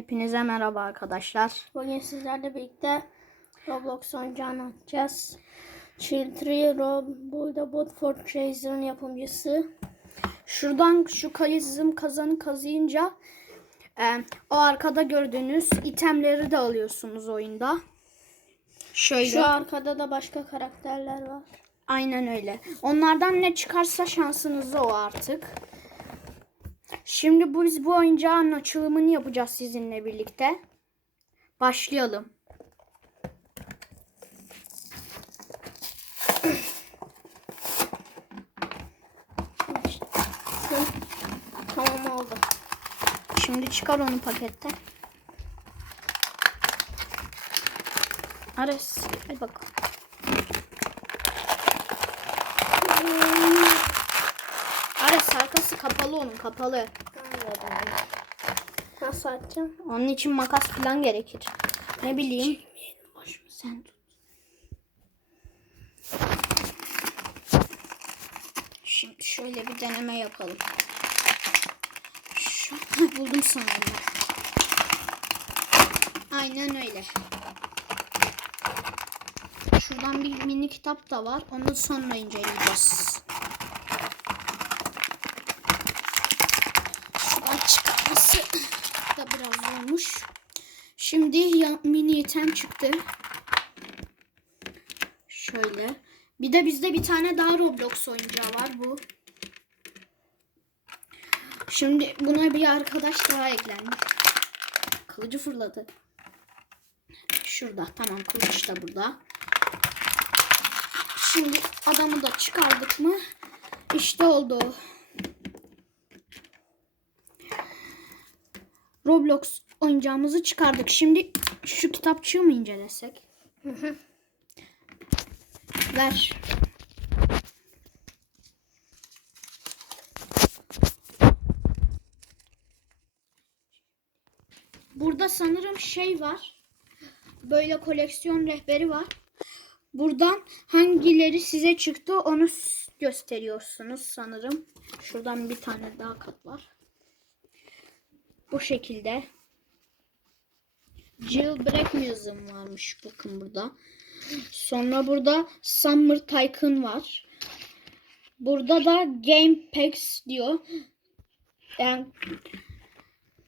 Hepinize merhaba arkadaşlar. Bugün sizlerle birlikte Roblox oyuncağını anlatacağız. Children Rob burada Botford Chaser'ın yapımcısı. Şuradan şu kalizm kazanı kazıyınca e, o arkada gördüğünüz itemleri de alıyorsunuz oyunda. Şöyle. Şu arkada da başka karakterler var. Aynen öyle. Onlardan ne çıkarsa şansınız o artık. Şimdi bu, biz bu oyuncağın açılımını yapacağız sizinle birlikte. Başlayalım. Tamam oldu. Şimdi çıkar onu paketten. Ares. Hadi bakalım. Ares arkası kapalı onun kapalı. Nasıl açacağım? Onun için makas falan gerekir. Ne bileyim. Sen tut. Şimdi şöyle bir deneme yapalım. Şu, buldum sanırım. Aynen öyle. Şuradan bir mini kitap da var. Onu sonra inceleyeceğiz. Şuradan çıkarması da biraz olmuş. Şimdi mini item çıktı. Şöyle. Bir de bizde bir tane daha Roblox oyuncağı var bu. Şimdi buna bir arkadaş daha eklendi. Kılıcı fırladı. Şurada. Tamam kılıç da burada. Şimdi adamı da çıkardık mı? İşte oldu. Roblox oyuncağımızı çıkardık. Şimdi şu kitapçığı mı incelesek? Ver. Burada sanırım şey var. Böyle koleksiyon rehberi var. Buradan hangileri size çıktı onu gösteriyorsunuz sanırım. Şuradan bir tane daha kat var. Bu şekilde. Jailbreak Museum varmış bakın burada. Sonra burada Summer Tycoon var. Burada da Game Packs diyor. Yani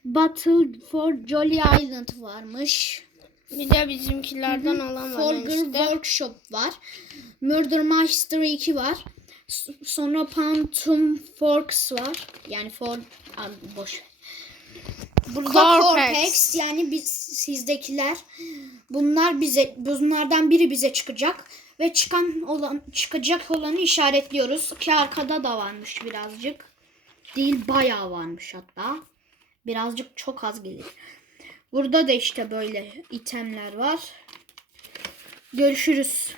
Battle for Jolly Island varmış. Bir de bizimkilerden olan var Forger işte. Workshop var. Murder Master 2 var. Sonra Phantom Forks var. Yani for boş. Burada Cortex. Cortex yani biz sizdekiler. Bunlar bize bunlardan biri bize çıkacak ve çıkan olan çıkacak olanı işaretliyoruz ki arkada da varmış birazcık. Değil bayağı varmış hatta. Birazcık çok az gelir. Burada da işte böyle itemler var. Görüşürüz.